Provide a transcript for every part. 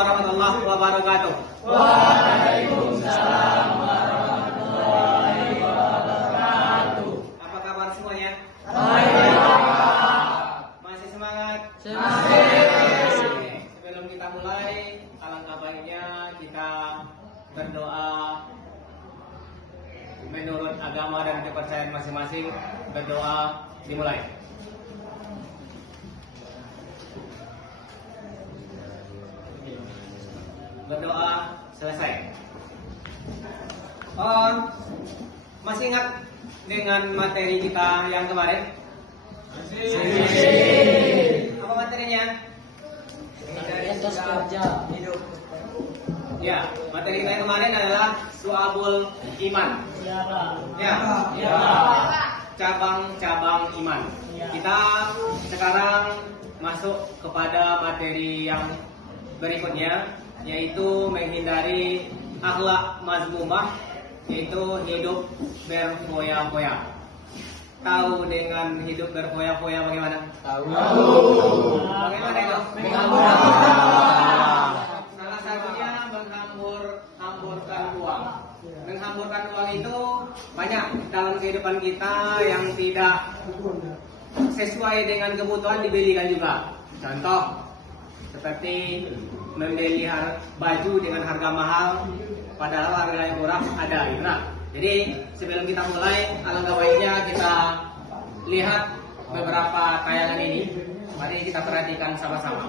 warahmatullahi wabarakatuh. Waalaikumsalam warahmatullahi wabarakatuh. Apa kabar semuanya? Baik. Masih semangat? Masih. Sebelum kita mulai, alangkah baiknya kita berdoa menurut agama dan kepercayaan masing-masing. Berdoa dimulai. Berdoa selesai. Masih ingat dengan materi kita yang kemarin? Apa materinya? Etos kerja hidup. Ya, materi kita yang kemarin adalah Syu'abul Iman. Ya. Cabang-cabang iman. Kita sekarang masuk kepada materi yang berikutnya, yaitu menghindari akhlak mazmumah, yaitu hidup berfoya-foya. Tahu dengan hidup berfoya-foya bagaimana? Tahu. Bagaimana itu? Salah satunya menghamburkan uang. Menghamburkan uang itu banyak dalam kehidupan kita yang tidak sesuai dengan kebutuhan dibelikan juga. Contoh seperti membeli baju dengan harga mahal padahal harga yang murah ada gitu. Nah, jadi sebelum kita mulai, alangkah baiknya kita lihat beberapa tayangan ini. Mari kita perhatikan sama-sama.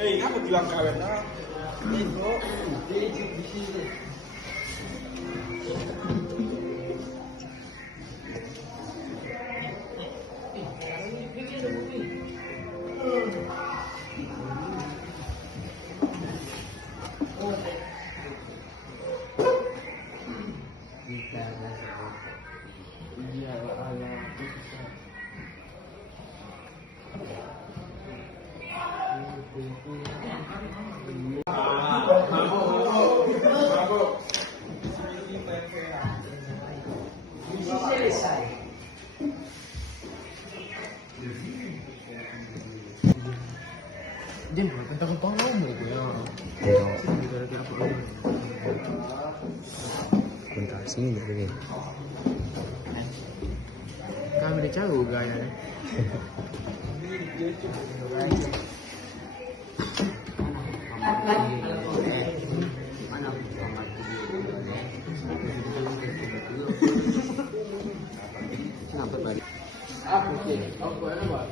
Ngapa bilang kawin? Jen, tentang tolong itu ya. Bentar sini begini. Kami udah jauh gaya. Mana? Aku sih, aku apa?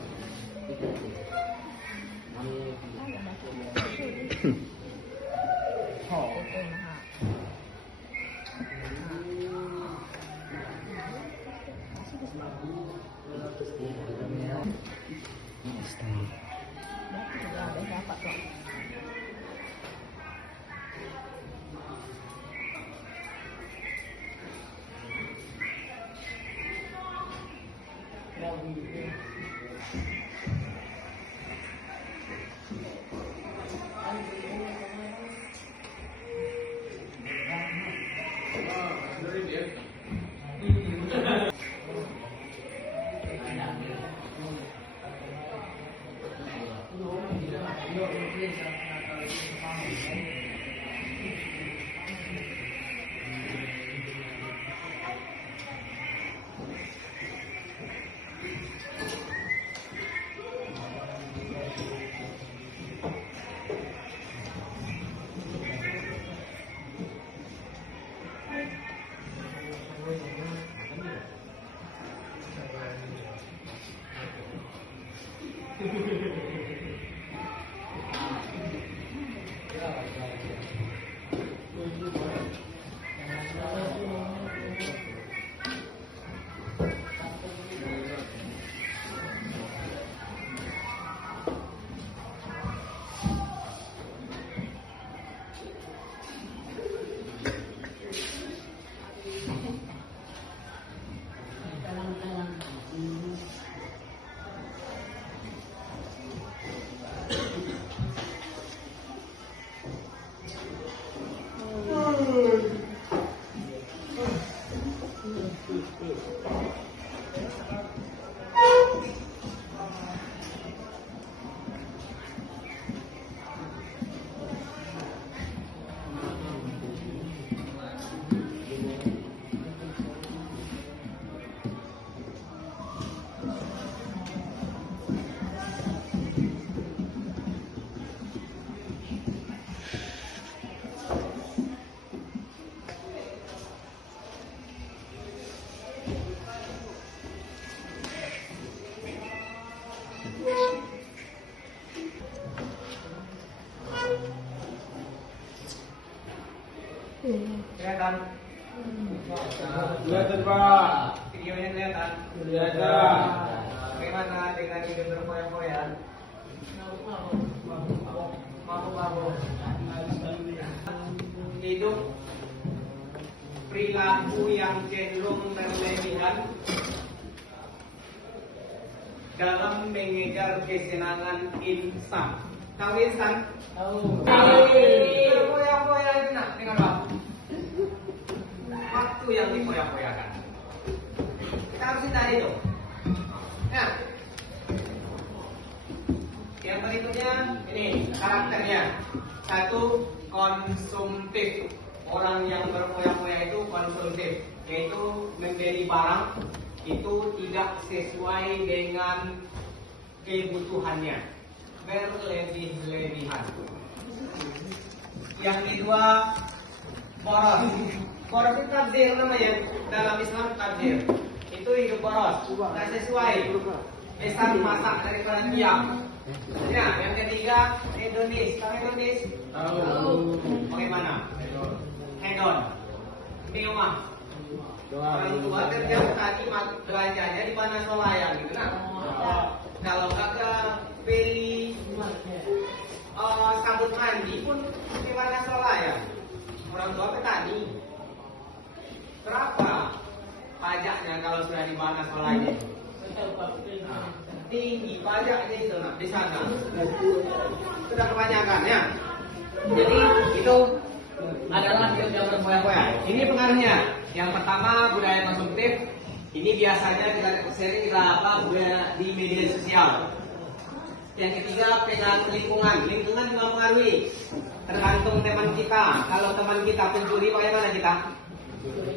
Kelihatan? Kelihatan Pak. Videonya kelihatan? Kelihatan. Bagaimana dengan hidup berfoya-foya? Mabuk-mabuk. Hidup perilaku yang cenderung berlebihan dalam mengejar kesenangan instan. Tahu instan? Tahu. Berfoya-foya itu nak dengan apa? Waktu yang difoya-foyakan. Kita harus hindari itu. Nah, yang berikutnya ini karakternya. Satu, konsumtif. Orang yang berfoya-foya itu konsumtif, yaitu membeli barang itu tidak sesuai dengan kebutuhannya, berlebih-lebihan. Yang kedua, boros. Boros itu tabdzir namanya, dalam Islam tabdzir. Itu hidup boros, tidak sesuai. Besar masak daripada diam. Ya, yang ketiga, hedonis. Tahu hedonis? Tahu. Bagaimana? Hedon. Mewah. Orang tua kerja tadi belanjanya di mana solayan gitu nah. Kalau kakak beli sabun mandi pun di mana solayan. Orang tua petani. Berapa pajaknya kalau sudah di mana solayan? Nah, tinggi pajaknya itu nak di sana. Sudah kebanyakan ya. Jadi itu adalah hidup yang berfoya-foya. Ini pengaruhnya. Yang pertama, budaya konsumtif. Ini biasanya kita sering kita budaya di media sosial. Yang ketiga, pengaruh lingkungan. Lingkungan juga mengaruhi. Tergantung teman kita. Kalau teman kita pencuri, bagaimana kita?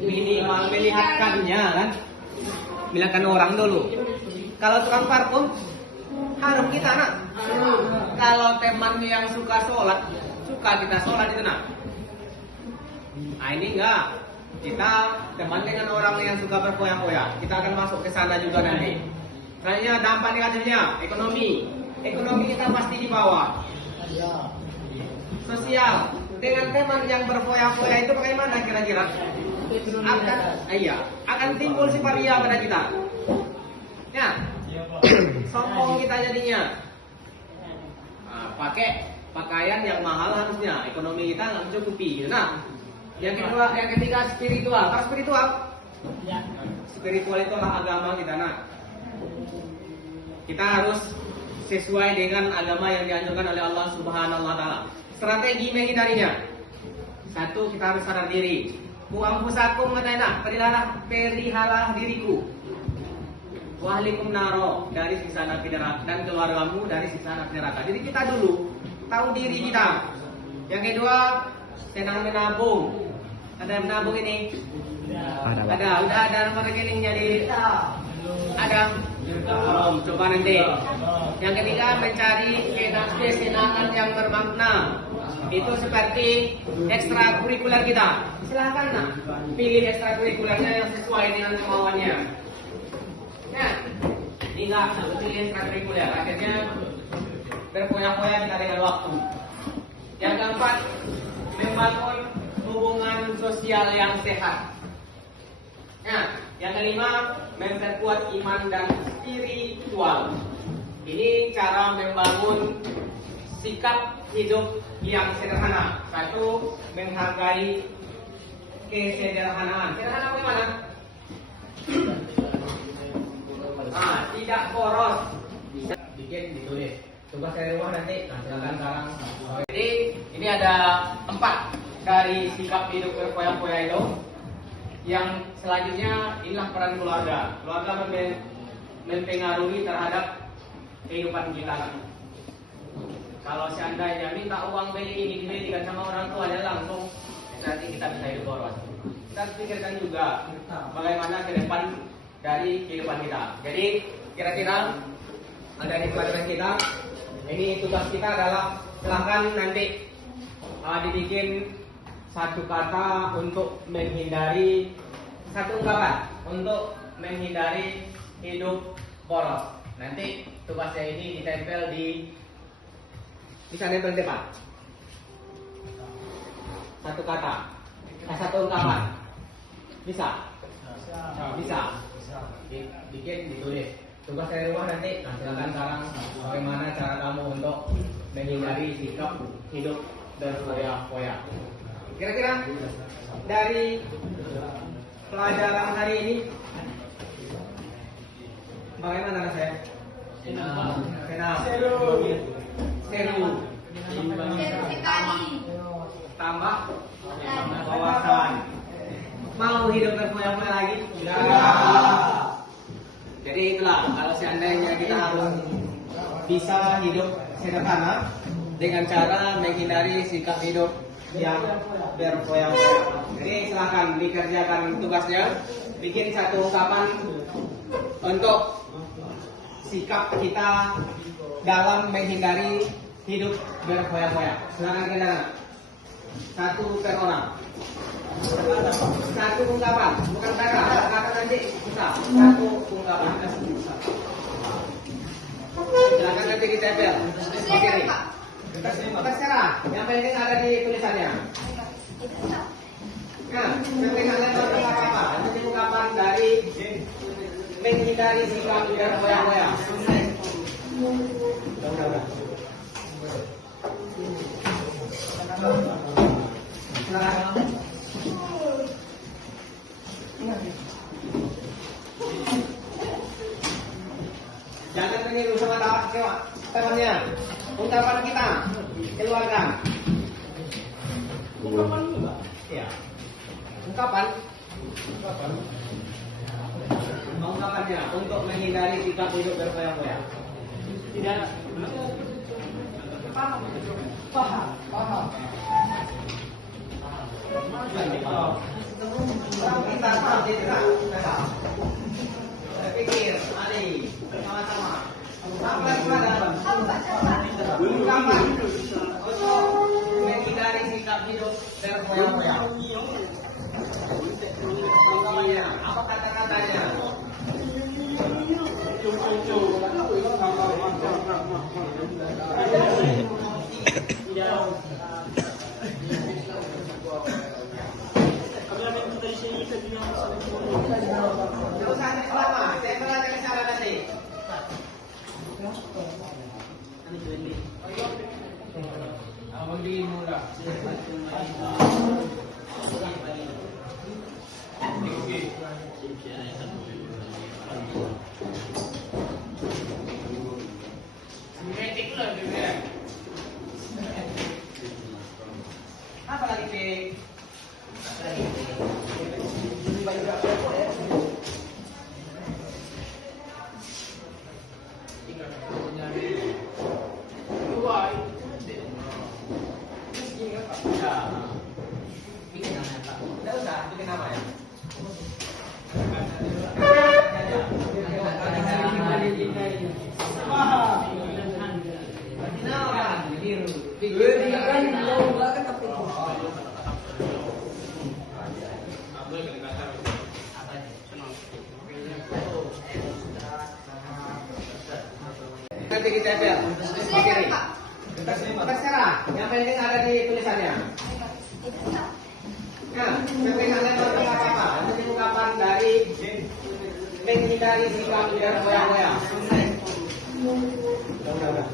Minimal melihatkannya kan? Melihatkan orang dulu. Kalau tukang parfum, harum kita nak. Kalau teman yang suka sholat, suka kita sholat itu nak. Nah ini enggak. Kita teman dengan orang yang suka berfoya-foya. Kita akan masuk ke sana juga nanti. Selanjutnya dampak negatifnya ekonomi. Ekonomi kita pasti di bawah. Sosial. Dengan teman yang berfoya-foya itu bagaimana kira-kira? Akan timbul sifat ria pada kita. Ya. Sombong kita jadinya. Pakai pakaian yang mahal harusnya, ekonomi kita nggak mencukupi. Nah, yang ketiga spiritual. Apa spiritual? Spiritual itu adalah agama kita. Nah, kita harus sesuai dengan agama yang dianjurkan oleh Allah Subhanahu wa taala. Strategi menghindarinya. Satu, kita harus sadar diri. Ampusakum katanya, pelihara diriku. Wa ahlikum naro, dari siksa api neraka, dan keluargamu dari siksa api neraka. Jadi kita dulu tahu diri kita. Yang kedua, senang menabung. Ada yang menabung ini? Ada. Udah ada nomor rekeningnya di? Ada. Coba nanti. Yang ketiga, mencari kesenangan yang bermakna. Itu seperti ekstrakurikuler kita. Silakan nak pilih ekstrakurikulernya yang sesuai dengan kemauannya. Ya, ini enggak pilih ekstrakurikuler. Akhirnya berfoya-foya kita dengan waktu. Yang keempat, membangun hubungan sosial yang sehat. Nah, yang kelima, memperkuat iman dan spiritual. Ini cara membangun sikap hidup yang sederhana. Satu, menghargai kesederhanaan. Sederhana bagaimana? Tidak boros. Bikin ditulis. Tugas dari rumah nanti, silakan sekarang. Jadi ini ada 4 dari sikap hidup berfoya-foya itu. Yang selanjutnya inilah peran keluarga. Keluarga mempengaruhi terhadap kehidupan kita. Kalau seandainya minta uang beli ini dibelikan sama orang tua ya langsung, nanti kita bisa hidup boros. Kita pikirkan juga bagaimana ke depan dari kehidupan kita. Jadi kira-kira dari pelajaran kita, ini tugas kita adalah silahkan nanti dibikin satu kata untuk menghindari, satu ungkapan untuk menghindari hidup boros. Nanti tugasnya ini ditempel bisa nempel depan. Satu kata, satu ungkapan. Bisa? Bisa. Bikin ditulis. Tugas dari rumah nanti, silakan sekarang bagaimana cara kamu untuk menghindari sikap hidup berfoya-foya. Kira-kira dari pelajaran hari ini bagaimana rasanya? Senang. Seru. Tambah wawasan. Mau hidup berfoya-foya lagi? Jadi itulah, kalau seandainya kita harus bisa hidup sederhana dengan cara menghindari sikap hidup yang berfoya-foya. Jadi silakan dikerjakan tugasnya, bikin satu ungkapan untuk sikap kita dalam menghindari hidup berfoya-foya. Silakan kerjakan. Satu per orang. Satu ungkapan, bukan kata nanti bisa. Satu ungkapan. Silakan nanti ditempel. Oke. Terserah, yang penting ada di tulisannya. Nah, yang penting ada apa-apa. Yang penting ungkapan dari menghindari sikap berfoya-foya. Jangan meniru sama temannya. Ungkapan kita keluarga. Ungkapan juga. Ya. Ungkapan. Ungkapannya untuk menghindari sikap hidup berfoya-foya. Tidak. Paham. Orang kita tidak pikir, Ali, sama-sama. Apa lagi ada? Ungkapan untuk menghindari sikap hidup berfoya-foya. Ungkapannya, apa kata-katanya? Nggak usah lama, saya perhatikan cara nanti. Abang di mula. Simetik lah dia. Apa lagi Pik? Nggak usah, bikin nama ya. Nanti kita tempel di kiri. Terserah, yang penting ada di tulisannya. Nah, sampai lempar ke apa-apa. Nanti ungkapan dari menghindari sikap dan goyang-goyang. Udah.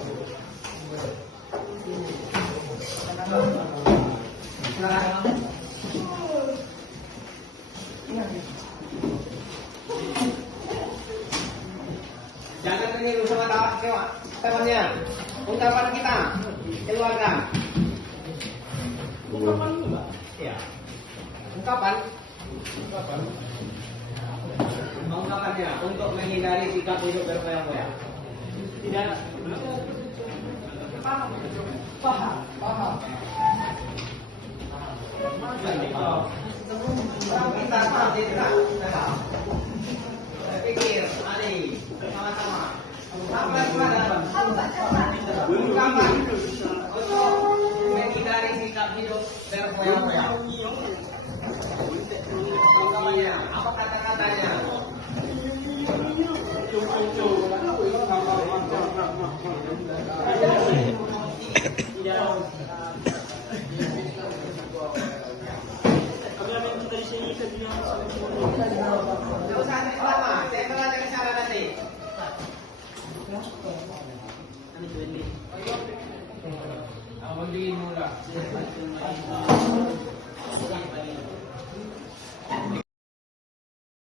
Jangan meniru sama temannya. Ungkapan kita keluarga. Ungkapan juga. Ya. Ungkapannya untuk menghindari sikap hidup bergoyang-goyang. Tidak. Paham. Kita pikir, adik, sama-sama. Ungkapan untuk menghindari sikap hidup bergoyang-goyang. Ungkapannya, apa kata-katanya? Nggak usah lama, saya perhatikan cara nanti. Abang di mula.